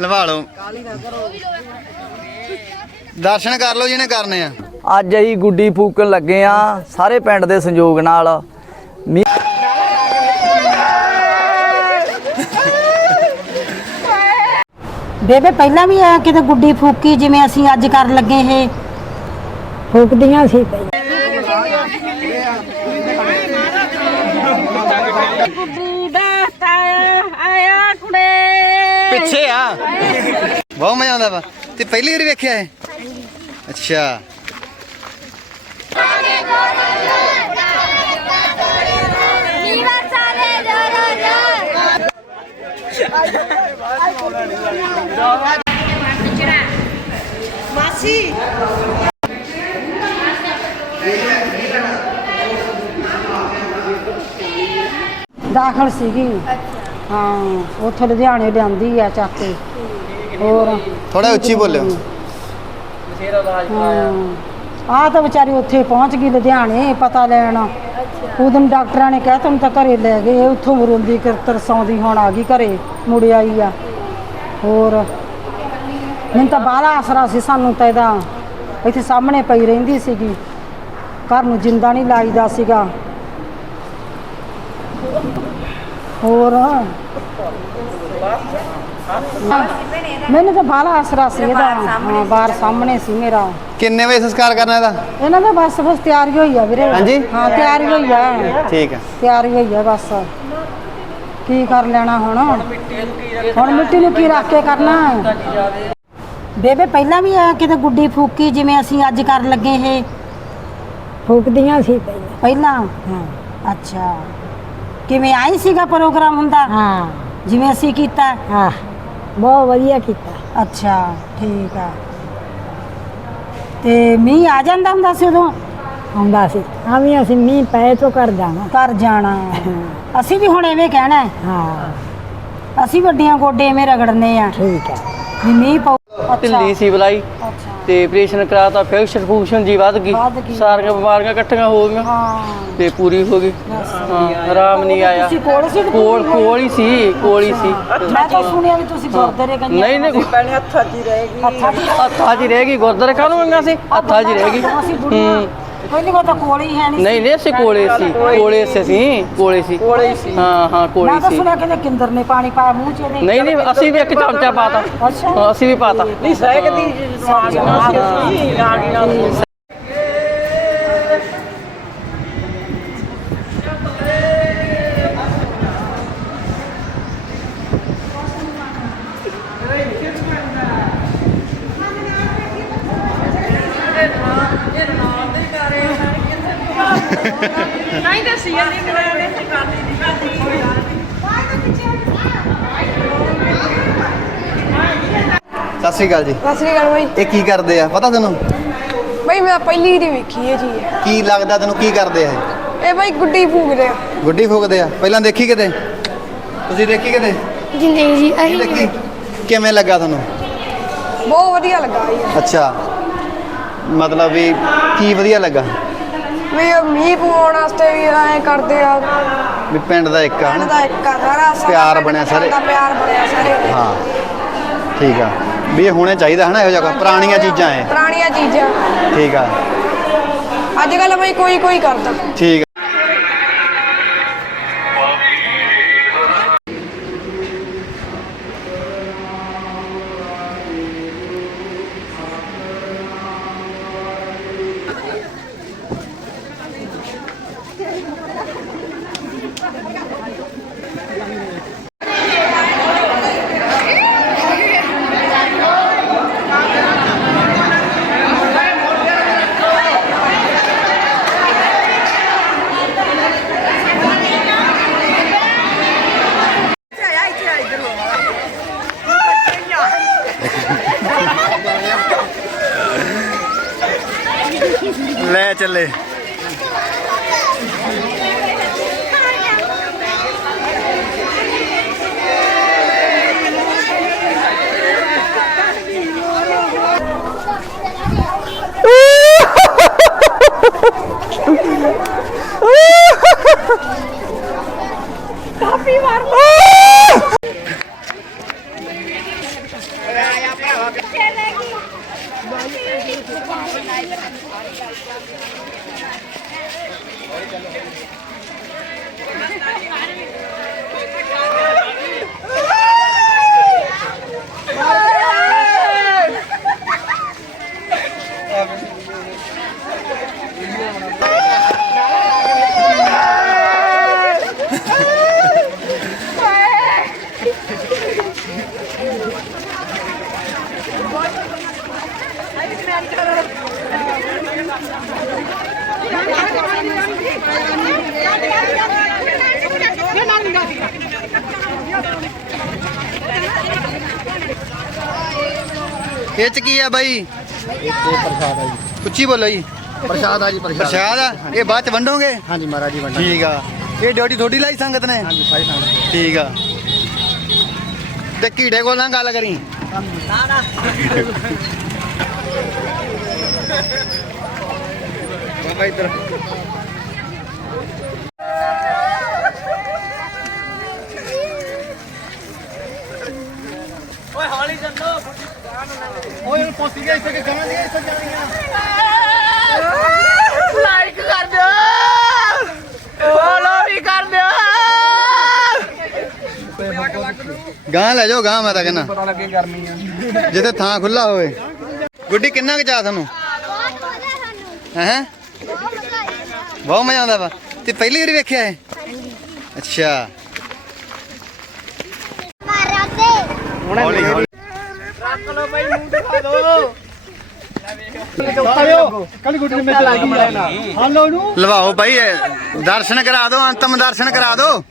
ਲਵਾ ਲਓ। ਦਰਸ਼ਨ ਕਰ ਲਓ ਜਿਹਨੇ ਕਰਨੇ ਆ। ਅੱਜ ਅਸੀਂ ਗੁੱਡੀ ਫੂਕਣ ਲੱਗੇ ਆ ਸਾਰੇ ਪਿੰਡ ਦੇ ਸੰਯੋਗ ਨਾਲ। ਬੇਬੇ ਪਹਿਲਾਂ ਵੀ ਆ ਕਿਤੇ ਗੁੱਡੀ ਫੂਕੀ ਜਿਵੇਂ ਅਸੀਂ ਅੱਜ ਕਰਨ ਲੱਗੇ ਇਹ? ਫੂਕਦੀਆਂ ਸੀ ਪਹਿਲਾਂ। ਪਿੱਛੇ ਆ। ਬਹੁਤ ਮਜ਼ਾ ਆਉਂਦਾ ਵਾ। ਤੇ ਪਹਿਲੀ ਵਾਰੀ ਵੇਖਿਆ ਇਹ? ਅੱਛਾ। ਦਾਖਲ ਸੀਗੀ। ਹਾਂ ਉੱਥੋਂ ਲੁਧਿਆਣੇ ਲਿਆਂਦੀ ਆ ਚੱਕ ਕੇ। ਹੋਰ। ਥੋੜਾ ਉੱਚੀ ਬੋਲਿਓ। ਆ ਤਾਂ ਵਿਚਾਰੀ ਉੱਥੇ ਪਹੁੰਚ ਗਈ ਲੁਧਿਆਣੇ ਪਤਾ ਲੈਣ। ਉਦੋਂ ਡਾਕਟਰਾਂ ਨੇ ਕਹਿ ਤੈਨੂੰ ਤਾਂ ਘਰੇ ਲੈ ਗਏ ਉੱਥੋਂ ਰੋਂਦੀ ਕਰ ਤਰਸਾਉਂਦੀ ਹੁਣ ਆ ਗਈ ਘਰੇ ਮੁੜ ਆਈ ਆ। ਹੋਰ। ਮੈਨੂੰ ਤਾਂ ਬਾਹਲਾ ਆਸਰਾ ਸੀ ਸਾਨੂੰ ਤਾਂ ਇਹਦਾ। ਇੱਥੇ ਸਾਹਮਣੇ ਪਈ ਰਹਿੰਦੀ ਸੀਗੀ। ਘਰ ਨੂੰ ਜਿੰਦਾ ਨਹੀਂ ਲਾਈਦਾ ਸੀਗਾ। ਹੋਰ? ਮੈਨੂੰ ਤਾਂ ਬਾਹਲਾ ਆਸਰਾ ਸੀ ਇਹਦਾ। ਹਾਂ ਬਾਹਰ ਸਾਹਮਣੇ ਸੀ ਮੇਰਾ। ਕਿੰਨੇ ਵਜੇ ਸੰਸਕਾਰ ਕਰਨਾ ਇਹਦਾ? ਇਹਨਾਂ ਦਾ ਬਸ ਬਸ ਤਿਆਰੀ ਹੋਈ ਆ ਵੀਰੇ। ਹਾਂਜੀ? ਹਾਂ ਤਿਆਰੀ ਹੋਈ ਆ। ਠੀਕ ਆ। ਤਿਆਰੀ ਹੋਈ ਆ ਬਸ। ਕੀ ਕਰ ਲੈਣਾ ਹੁਣ? ਹੁਣ ਮਿੱਟੀ ਨੂੰ ਕੀ ਰੱਖ ਕੇ ਕਰਨਾ। ਬੇਬੇ ਪਹਿਲਾਂ ਵੀ ਆ ਕਿਤੇ ਗੁੱਡੀ ਫੂਕੀ ਜਿਵੇਂ ਅਸੀਂ ਅੱਜ ਕਰਨ ਲੱਗੇ ਇਹ? ਫੂਕਦੀਆਂ ਸੀ ਪਹਿਲਾਂ। ਪਹਿਲਾਂ? ਹਾਂ। ਅੱਛਾ। ਕਿਵੇਂ ਆਈ ਸੀਗਾ ਪ੍ਰੋਗਰਾਮ ਹੁੰਦਾ? ਹਾਂ। ਜਿਵੇਂ ਅਸੀਂ ਕੀਤਾ? ਹਾਂ। ਬਹੁਤ ਵਧੀਆ ਕੀਤਾ। ਅੱਛਾ ਠੀਕ ਆ। ਤੇ ਮੀਂਹ ਆ ਜਾਂਦਾ ਹੁੰਦਾ ਸੀ ਉਦੋਂ? ਆਉਂਦਾ ਸੀ। ਆਵੇਂ ਅਸੀਂ ਮੀਂਹ ਪਏ ਤੋਂ ਕਰ ਜਾਣਾ। ਘਰ ਜਾਣਾ। ਅਸੀਂ ਵੀ ਹੁਣ ਐਵੇਂ ਕਹਿਣਾ ਹੈ। ਹਾਂ। ਅਸੀਂ ਵੱਡੀਆਂ ਗੋਡੇ ਐਵੇਂ ਰਗੜਨੇ ਆ। ਠੀਕ ਹੈ ਵੀ ਮੀਂਹ ਪਊ ਅੱਛਾ। ਢਿੱਲੀ ਸੀ ਬਲਾਈ। ਤੇ ਆਪਰੇਸ਼ਨ ਕਰਾਤਾ ਫਿਰ ਫੂਸ਼ਨ ਜੀ ਵੱਧ ਗਈ। ਵੱਧ ਗਈ। ਸਾਰੀਆਂ ਬਿਮਾਰੀਆਂ ਇਕੱਠੀਆਂ ਹੋ ਗਈਆਂ ਹਾਂ। ਤੇ ਪੂਰੀ ਹੋ ਗਈ। ਹਾਂ ਆਰਾਮ ਨਹੀਂ ਆਇਆ। ਤੁਸੀਂ ਕੋਲ ਸੀ ਕਿ ਕੋਲ ਦੂਰ ਹੋਏ? ਕੋਲ ਹੀ ਸੀ ਕੋਲ ਹੀ ਸੀ। ਮੈਂ ਤਾਂ ਸੁਣਿਆ ਵੀ ਤੁਸੀਂ ਗੁਰਦਾਰੇ ਗੰਜੇ ਨਹੀਂ ਨਹੀਂ ਪਹਿਲੇ ਹੱਥਾਂ 'ਚ ਹੀ ਰਹਿ ਗਈ। ਹੱਥਾਂ 'ਚ ਹੱਥਾਂ 'ਚ ਹੀ ਰਹਿ ਗਈ ਗੁਰਦਾਰੇ ਕਾਹਨੂੰ ਮੰਗਾ ਸੀ? ਹੱਥਾਂ 'ਚ ਹੀ ਰਹਿ ਗਈ। ਅਸੀਂ ਬੁੜੀਆਂ। ਹੂੰ। ਕੋਈ ਨਹੀਂ ਤਾਂ ਕੋਲ ਹੀ ਹੈ ਨਹੀਂ ਨਹੀਂ ਨਹੀਂ ਅਸੀਂ ਕੋਲੇ ਸੀ। ਕੋਲੇ ਸੀ ਅਸੀਂ ਕੋਲੇ ਸੀ। ਕੋਲੇ ਸੀ। ਹਾਂ ਹਾਂ ਕੋਲੇ ਮੈਂ ਤਾਂ ਸੀ। ਸੁਣਿਆ ਕਿ ਕਿੰਦਰ ਨੇ ਪਾਣੀ ਪਾਇਆ ਮੂੰਹ 'ਚ ਇਹਦੇ ਨਹੀਂ ਨਹੀਂ ਅਸੀਂ ਵੀ ਇੱਕ ਚਮਚਾ ਪਾਤਾ। ਅੱਛਾ। ਹਾਂ, ਅਸੀਂ ਵੀ ਪਾਤਾ। ਨਹੀਂ ਸਹਿਕਦੀ ਸਤਿ ਸ਼੍ਰੀ ਅਕਾਲ ਜੀ। ਸਤਿ ਸ੍ਰੀ ਅਕਾਲ ਬਾਈ। ਇਹ ਕੀ ਕਰਦੇ ਆ? ਪਤਾ ਤੈਨੂੰ? ਬਾਈ ਮੈਂ ਪਹਿਲੀ ਵਾਰੀ ਵੇਖੀ ਇਹ। ਚੀਜ਼ ਕੀ ਲੱਗਦਾ ਤੈਨੂੰ ਕੀ ਕਰਦੇ ਆ ਇਹ? ਇਹ ਬਾਈ ਗੁੱਡੀ ਫੂਕਦੇ ਆ। ਗੁੱਡੀ ਫੂਕਦੇ ਆ। ਪਹਿਲਾਂ ਦੇਖੀ ਕਿਤੇ? ਤੁਸੀਂ ਦੇਖੀ ਕਿਤੇ? ਜਿੰਦਗੀ ਜੀ ਨਹੀਂ ਦੇਖੀ? ਕਿਵੇਂ ਲੱਗਾ ਤੁਹਾਨੂੰ? ਬਹੁਤ ਵਧੀਆ ਲੱਗਾ ਜੀ ਅੱਛਾ। ਮਤਲਬ ਵੀ ਕੀ ਵਧੀਆ ਲੱਗਾ? ਵੀ ਇਹ ਮੀਂਹ ਪਵਾਉਣ ਵਾਸਤੇ ਵੀ ਐ ਕਰਦੇ ਆ। ਵੀ ਪਿੰਡ ਦਾ ਇੱਕ ਆ ਪਿੰਡ? ਦਾ ਇੱਕ ਆ ਸਾਰਾ ਸਾਰਾ ਪਿਆਰ ਪਿੰਡ ਬਣਿਆ ਸਾਰੇ। ਦਾ ਪਿਆਰ ਬਣਿਆ ਸਾਰੇ। ਹਾਂ ਠੀਕ ਆ। ਵੀ ਇਹ ਹੋਣੇ ਚਾਹੀਦਾ ਹਨਾ ਇਹੋ ਜਿਹਾ। ਪੁਰਾਣੀਆਂ ਚੀਜ਼ਾਂ ਐ। ਪੁਰਾਣੀਆਂ ਚੀਜ਼ਾਂ। ਠੀਕ ਆ। ਅੱਜ ਕੱਲ ਬਾਈ ਕੋਈ ਕੋਈ ਕਰਦਾ। ਠੀਕ ले चले काफ़ी बार ਲੈ ਚੱਲੇ ਇਹ ਚ ਕੀ ਆ ਬਾਈ? ਉੱਚੀ ਬੋਲੋ ਜੀ। ਪ੍ਰਸ਼ਾਦ ਆ ਜੀ ਪ੍ਰਸ਼ਾਦ। ਆ? ਇਹ ਬਾਅਦ ਚ ਵੰਡੋਗੇ? ਹਾਂਜੀ ਮਹਾਰਾਜ ਜੀ ਵੰਡਾ ਠੀਕ ਆ। ਇਹ ਡਿਊਟੀ ਥੋੜੀ ਲਾਈ ਸੰਗਤ ਨੇ? ਹਾਂਜੀ ਸਾਰੀ ਸੰਗਤ। ਠੀਕ ਆ। ਤੇ ਕੀੜੇ ਕੋਲ ਨਾ ਗੱਲ ਕਰੀ। ਬਾਬਾ ਇੱਧਰ। ਓਏ ਇੱਥੇ ਕਿ ਗਾਂ ਦੀਆਂ ਇੱਥੇ ਜਾਣੀਆਂ ਲਾਈਕ ਕਰ ਦਿਓ। ਫੋਲੋ ਵੀ ਕਰ ਦਿਓ। ਗਾਂ ਲੈ ਜਾਓ ਗਾਂ ਮੈਂ ਤਾਂ ਕਹਿੰਦਾ। ਪਤਾ ਲੱਗੇ ਗਰਮੀ ਆ। ਜਿੱਥੇ ਥਾਂ ਖੁੱਲਾ ਹੋਵੇ। ਗੁੱਡੀ ਕਿੰਨਾ ਕੁ ਚਾਹ ਤੁਹਾਨੂੰ? ਬਹੁਤ ਮਜ਼ਾ ਸਾਨੂੰ। ਹੈ? ਬਹੁਤ ਮਜ਼ਾ ਆਉਂਦਾ ਵਾ। ਤੇ ਪਹਿਲੀ ਵਾਰੀ ਵੇਖਿਆ ਹੈ ਅੱਛਾ। ਮਾਰਾ ਲਵਾਓ ਭਾਈ ਦਰਸ਼ਨ ਕਰਾ ਦਿਓ ਅੰਤਮ ਦਰਸ਼ਨ ਕਰਾ ਦਿਓ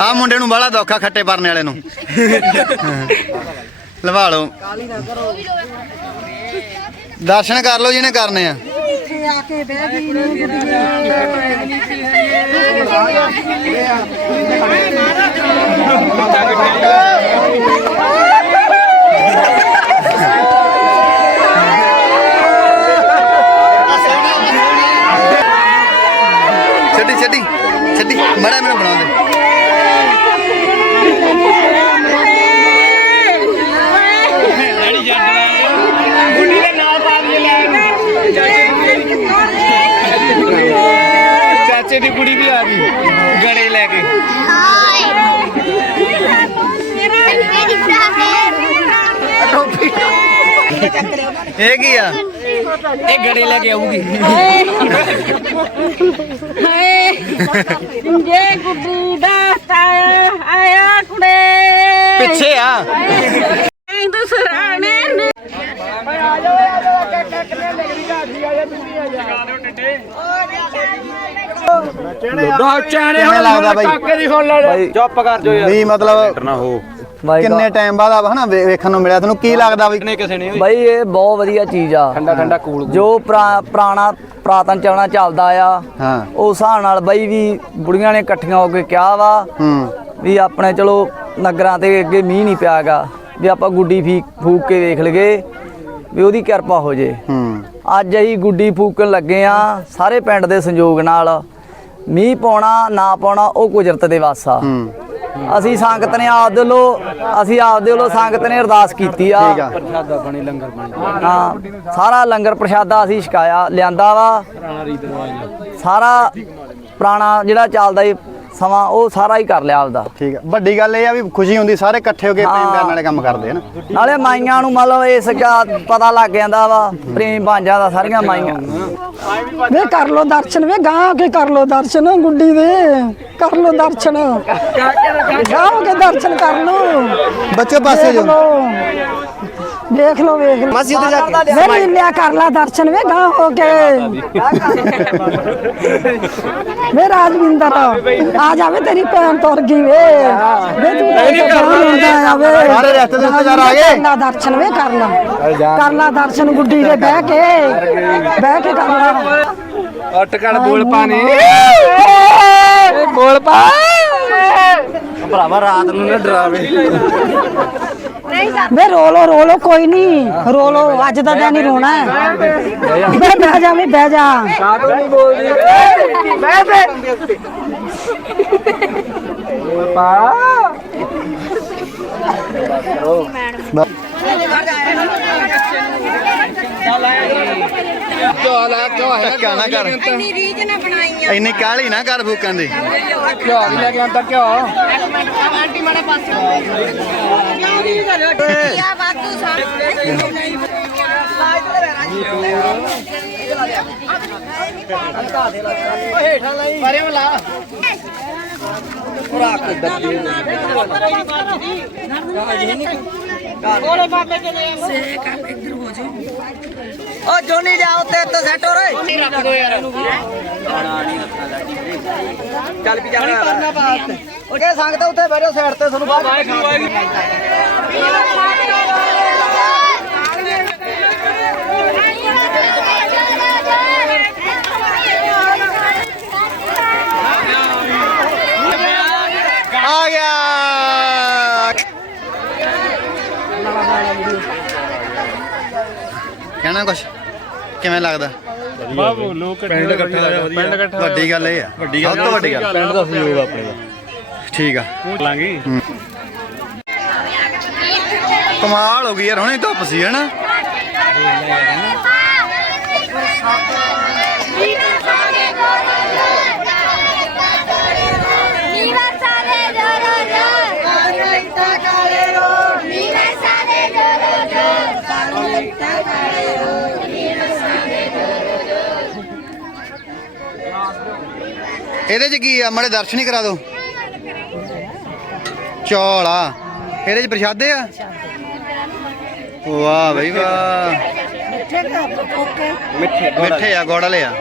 ਆ ਮੁੰਡੇ ਨੂੰ ਬੜਾ ਧੋਖਾ ਖੱਟੇ ਪਰਨੇ ਵਾਲੇ ਨੂੰ। ਲਵਾ ਲਓ। ਦਰਸ਼ਨ ਕਰ ਲਓ ਜਿਹਨੇ ਕਰਨੇ ਆ ਇੱਥੇ ਆ ਕੇ ਬਹਿ ਗਈ ਨੀ ਗੁੱਡੀਏ ਛੱਡੀ ਛੱਡੀ ਛੱਡੀ ਮੜਾ ਮੈਨੂੰ ਬਣਾ ਦੇ ਚਾਚੇ ਦੀ ਕੁੜੀ ਵੀ ਆ ਗਈ ਗੜੇ ਲੈ ਕੇ। ਹਾਏ ਟੋਪੀ ਇਹ ਕੀ ਆ? ਇਹ ਗੜੇ ਲੈ ਕੇ ਆਊਗੀ। ਜੇ ਗੁੱਡੀ ਦਾ ਤਾਇਆ ਆਇਆ ਕੁੜੇ ਪਿੱਛੇ ਆ। ਦਸਰਾਣੇ ਨੇ ਕਿਵੇਂ ਲੱਗਦਾ ਬਾਈ। ਬਾਈ ਚੁੱਪ ਕਰ ਜੋ ਵੀ ਮਤਲਬ ਬਾਈ ਕਿੰਨੇ ਟਾਈਮ ਬਾਅਦ ਆ ਹਨਾ ਵੇਖਣ ਨੂੰ ਮਿਲਿਆ? ਤੁਹਾਨੂੰ ਕੀ ਲੱਗਦਾ ਵੀ ਬਾਈ ਇਹ ਬਹੁਤ ਵਧੀਆ ਚੀਜ਼ ਆ। ਠੰਡਾ ਠੰਡਾ ਕੂਲ। ਜੋ ਪੁਰਾ- ਪੁਰਾਣਾ ਪ੍ਰਾਤਨ ਚਲਣਾ ਚੱਲਦਾ ਆ। ਹਾਂ। ਉਸ ਹਿਸਾਬ ਨਾਲ ਬਾਈ ਵੀ ਬੁੜੀਆਂ ਨੇ ਇਕੱਠੀਆਂ ਹੋ ਕੇ ਕਿਹਾ ਵਾ ਹੂੰ। ਵੀ ਆਪਣੇ ਚਲੋ ਨਗਰਾਂ ਤੇ ਅੱਗੇ ਮੀਂਹ ਨਹੀਂ ਪਿਆਗਾ ਵੀ ਆਪਾਂ ਗੁੱਡੀ ਫੀ ਫੂਕ ਕੇ ਵੇਖ ਲਈਏ ਵੀ ਉਹਦੀ ਕਿਰਪਾ ਹੋ ਜੇ। ਹੂੰ। ਅੱਜ ਅਸੀਂ ਗੁੱਡੀ ਫੂਕਣ ਲੱਗੇ ਆ ਸਾਰੇ ਪਿੰਡ ਦੇ ਸੰਯੋਗ ਨਾਲ। ਮੀਂਹ ਪਾਉਣਾ ਨਾ ਪਾਉਣਾ ਉਹ ਕੁਦਰਤ ਦੇ ਵਾਸਾ। ਅਸੀਂ ਸੰਗਤ ਨੇ ਆਪਦੇ ਵੱਲੋਂ ਅਸੀਂ ਆਪਦੇ ਵੱਲੋਂ ਸੰਗਤ ਨੇ ਅਰਦਾਸ ਕੀਤੀ ਆ। ਹਾਂ ਸਾਰਾ ਲੰਗਰ ਪ੍ਰਸ਼ਾਦਾ ਅਸੀਂ ਛਕਾਇਆ ਲਿਆਂਦਾ ਵਾ। ਸਾਰਾ ਪੁਰਾਣਾ ਜਿਹੜਾ ਚੱਲਦਾ ਏ ਸਮਾਂ ਉਹ ਸਾਰਾ ਹੀ ਕਰ ਲਿਆ ਆਪਦਾ। ਠੀਕ ਆ। ਵੱਡੀ ਗੱਲ ਇਹ ਆ ਵੀ ਖੁਸ਼ੀ ਹੁੰਦੀ ਸਾਰੇ ਇਕੱਠੇ ਹੋ ਕੇ ਪ੍ਰੇਮ ਹਾਂ। ਕਰਨ ਵਾਲੇ ਕੰਮ ਕਰਦੇ ਹਨ ਨਾਲੇ ਮਾਈਆਂ ਨੂੰ ਮਤਲਬ ਇਸ ਦਾ ਪਤਾ ਲੱਗ ਜਾਂਦਾ ਵਾ ਪ੍ਰੇਮ ਭਾਂਜਾ ਦਾ ਸਾਰੀਆਂ ਮਾਈਆਂ। ਵੇ ਕਰ ਲੋ ਦਰਸ਼ਨ ਵੇ ਗਾਂ ਕੇ ਕਰ ਲੋ ਦਰਸ਼ਨ ਗੁੱਡੀ ਦੇ। ਕਰ ਲੋ ਦਰਸ਼ਨ। ਗਾਂ ਕੇ ਦਰਸ਼ਨ ਕਰ ਲੋ। ਬੱਚੇ ਪਾਸੇ ਜੋ ਦੇਖ ਲੋ ਵੇਖ ਲੋ ਮਾਸੀ ਉੱਤੇ ਜਾ ਕੇ। ਵੇ ਲਿਆ ਕਰ ਲਾ ਦਰਸ਼ਨ ਵੇ ਗਾਂ ਹੋ ਕੇ। ਵੇ ਰਾਜਵਿੰਦਰ ਆ ਜਾਵੇ ਤੇਰੀ ਭੈਣ ਤੁਰ ਗਈ ਵੇ। ਵੇ ਤੂੰ ਤਾਂ ਇੱਥੇ ਗਾਂ ਹੁੰਦਾ ਆ ਵੇ। ਸਾਰੇ ਰਿਸ਼ਤੇ ਦੇ ਰਿਸ਼ਤੇਦਾਰ ਆ ਗਏ। ਕਰ ਲਾ ਦਰਸ਼ਨ ਵੇ ਕਰ ਲਾ। ਕਰ ਲਾ ਦਰਸ਼ਨ ਗੁੱਡੀ ਦੇ ਬਹਿ ਕੇ। ਬਹਿ ਕੇ ਕਰ ਲਾ। ਅਟਕਲ ਬੋਲ ਪਾਣੀ ਬੋਲ ਪਾ। ਭਰਾਵਾ ਰਾਤ ਨੂੰ ਨਾ ਡਰਾਵੇ। ਵੇ ਰੋ ਲੋ ਰੋ ਲੋ ਕੋਈ ਨਹੀਂ ਰੋ ਲੋ ਅੱਜ ਦਾ ਦਿਨ ਹੀ ਰੋਣਾ ਹੈ। ਵੇ ਬਹਿ ਜਾ ਵੇ ਬਹਿ ਜਾ ਕਾਹਦੋਂ ਨਹੀਂ ਬੋਲਦੀ। ਬੈ ਬੈ ਪਾ ਆ ਝੋ ਹੈ ਨਾ ਕਰ। ਇੰਨੀ ਰੀਝ ਨਾ ਬਣਾਈ ਇੰਨੀ ਕਾਹਲੀ ਨਾ ਕਰ ਫੂਕਾਂ ਦੀ। ਵੀ ਲੈ ਕੇ ਆਂਦਾ ਝੋ ਆ ਵਾਧੂ ਸਾਹਮਣੇ ਪਰੇ ਲਾ ਓ ਜੋਨੀ ਜਾ ਉੱਤੇ ਉੱਤੇ ਸੈੱਟ ਹੋ ਰੇ ਰੱਖ ਦੋ ਯਾਰ। ਚੱਲ ਵੀ ਜਾਣਾ ਉਹ ਕੇ ਸੰਗਤ ਉੱਤੇ ਬੈਠੋ ਸਾਈਡ ਤੇ ਤੁਹਾਨੂੰ ਬਾਹਰ ਆ ਗਿਆ। ਕਹਿਣਾ ਕੁਛ? ਕਿਵੇਂ ਲੱਗਦਾ? ਬਾਬੂ ਲੋਕ ਪਿੰਡ ਇਕੱਠਾ ਹੋਇਆ ਪਿੰਡ ਇਕੱਠਾ ਵੱਡੀ ਗੱਲ ਇਹ ਆ। ਵੱਡੀ ਗੱਲ ਸਭ ਤੋਂ ਵੱਡੀ ਗੱਲ। ਪਿੰਡ ਦਾ ਸਹਿਯੋਗ ਆਪਣੇ ਦਾ। ਠੀਕ ਆ। ਲਾਂਗੀ। ਕਮਾਲ ਹੋ ਗਈ ਯਾਰ ਹੁਣੇ ਧੁੱਪ ਸੀ ਹਨਾ ਸਾਰੇ ਜੋਰੋ ਜੋਰ ਸਾਨੂੰ ਲਿਖਤਾ ਕਾਲੇ ਰੋਡ ਨੀਵਾ ਸਾਰੇ ਜੋਰੋ ਜੋਰ ਸਾਨੂੰ ਲਿਖਤਾ ਕਾਲੇ ਰੋਡ ਇਹਦੇ ਚ ਕੀ ਆ? ਮੜੇ ਦਰਸ਼ਨ ਹੀ ਕਰਾ ਦਿਓ। ਚੌਲ। ਆ ਇਹਦੇ ਚ ਪ੍ਰਸ਼ਾਦੇ ਆ? ਵਾਹ ਬਈ ਵਾਹ। ਮਿੱਠੇ ਮਿੱਠੇ ਆ ਗੁੜ ਵਾਲੇ ਆ।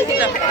Tranquila.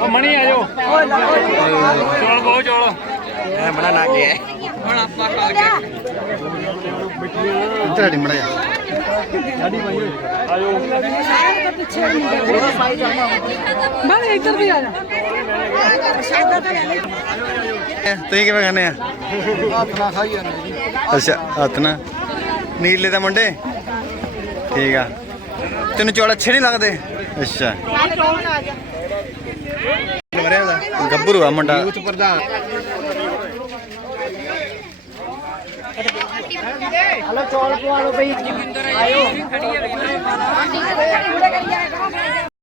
ਉਹ ਮਣੀ ਆਇਓ ਚੋਲ ਬਹੁਤ ਚੋਲ। ਐ ਬਣਾ ਨਾ ਕੇ ਇੱਧਰ ਹਟੀ ਮੜਾ ਜਾ। ਆਇਓ ਤੁਸੀਂ ਕਿਵੇਂ ਖਾਣੇ ਆ? ਹੱਥ ਨਾਲ ਖਾਈ ਜਾਂਦੇ ਅੱਛਾ ਹੱਥ ਨਾਲ। ਨੀਲੇ ਦੇ ਮੁੰਡੇ। ਠੀਕ ਆ। ਤੈਨੂੰ ਚੌਲ ਅੱਛੇ ਨਹੀਂ ਲੱਗਦੇ? ਅੱਛਾ। ਗੱਭਰੂ ਆ ਮੁੰਡਾ। ਯੂਥ ਪ੍ਰਧਾਨ।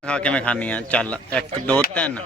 ਖਾ ਕਿਵੇਂ ਖਾਣੀ ਆ? ਚੱਲ 1 2 3